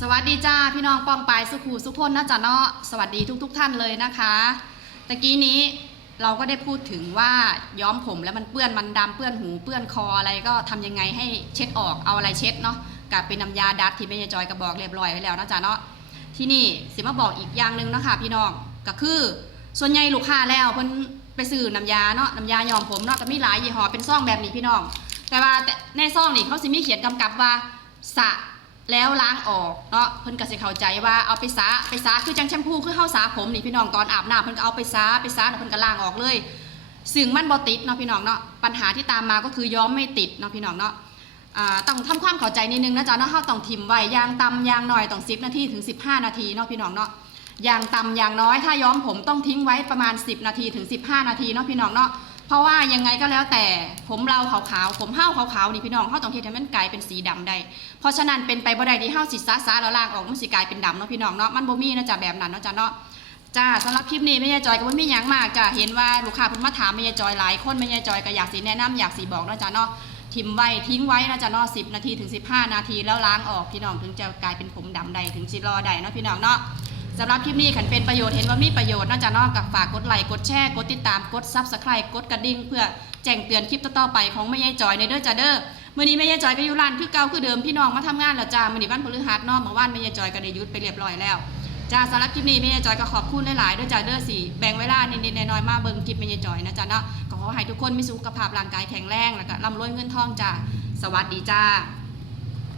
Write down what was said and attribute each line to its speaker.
Speaker 1: สวัสดีจ้าพี่น้องปองปายสุขูสุขคนนะจ๊ะเนาะสวัสดีทุกๆท่านเลยนะคะตะกี้นี้เราก็ได้พูดถึงว่าย้อมผมแล้วมันเปื้อนมันดำเปื้อนหูเปื้อนคออะไรก็ทำยังไงให้เช็ดออกเอาอะไรเช็ดเนาะกับเป็นน้ำยาดัดที่แม่ยายจอยก็บอกเรียบร้อยไว้แล้วนะจ๊ะเนาะที่นี่สิมาบอกอีกอย่างหนึ่งนะคะพี่น้องก็คือ ส่วนใหญ่ลูกค้าแล้วเพิ่นไปซื้อน้ำยาเนาะน้ำยาย้อมผมเนาะก็มีหลายยี่ห้อเป็นซองแบบนี้พี่น้อง แต่ว่าในซองนี่เขาสิมีเขียนกำกับว่าสระ แล้วล้างออกเนาะเพิ่นก็สิเข้าใจว่าเอาไปสระไปสระคือจังแชมพูคือเฮาสระผมนี่พี่น้องตอนอาบน้ำเพิ่นก็เอาไปสระไปสระแล้วเพิ่นก็ล้างออกเลยซึ่งมันบ่ติดเนาะพี่น้องเนาะปัญหาที่ตามมาก็คือย้อมไม่ติดเนาะพี่น้องเนาะต้องทำความเข้าใจนิดนึงนะจ๊ะเนาะเฮาต้องทิมไว้ยางต่ำยางหน่อยต้อง10นาทีถึง 15 นาทีเนาะพี่น้องเนาะยางต่ำยางน้อยถ้าย้อมผมต้องทิ้งไว้ประมาณ 10 นาทีถึง 15 นาทีเนาะพี่น้องเนาะ เพราะว่ายังไงก็แล้วแต่ผมเราขาวๆผมเห่าขาวๆนี่พี่น้องเฮาต้องเทให้มันกลายเป็นสีดำได้เพราะฉะนั้นเป็นไปบ่ได้ที่เฮาสิซาซาแล้วล่างออกมันสิกลายเป็นดำเนาะพี่น้องเนาะมันบ่มีนะจ๊ะแบบนั้นเนาะจ้ะเนาะจ้าสำหรับคลิปนี้แม่ยายจอยก็บ่มีหยังมากจ้ะเห็นว่าลูกค้าเพิ่นมาถามแม่ยายจอยหลายคนแม่ยายจอยก็อยากสิแนะนำอยากสิบอกเนาะจ้ะเนาะทิมไว้ทิ้งไว้นะจ๊ะเนาะ10นาทีถึง 15 นาทีแล้วล้างออกพี่น้องถึงจะกลายเป็นผมดำได้ถึงสิรอได้เนาะพี่น้องเนาะ สำหรับคลิปนี้ขันเป็นประโยชน์เห็นว่ามีประโยชน์นอกจากนอกกับฝากกดไลค์กดแชร์กดติดตามกดซับสไครต์กดกระดิ่งเพื่อแจ้งเตือนคลิปต่อๆไปของแม่ยายจอยในเด้อจ้าเด้อมื่อนี้แม่ยายจอยก็อยู่ร้านคือเก่าคือเดิมพี่น้องมาทำงานแล้วจ้ามื่อนี้วันพฤหัสเนาะเมื่อวานแม่ยายจอยก็ได้ยุดไปเรียบร้อยแล้วจ้าสำหรับคลิปนี้แม่ยายจอยก็ขอบคุณหลายๆด้วยจ้าเด้อสิแบ่งเวลานิดๆน้อยๆมาเบิ่งคลิปแม่ยายจอยนะจ้าเนาะก็ขอให้ทุกคนมีสุขภาพร่างกายแข็งแรงแล้วก็ร่ำรวยเงินทองจ้าสวัสดีจ้า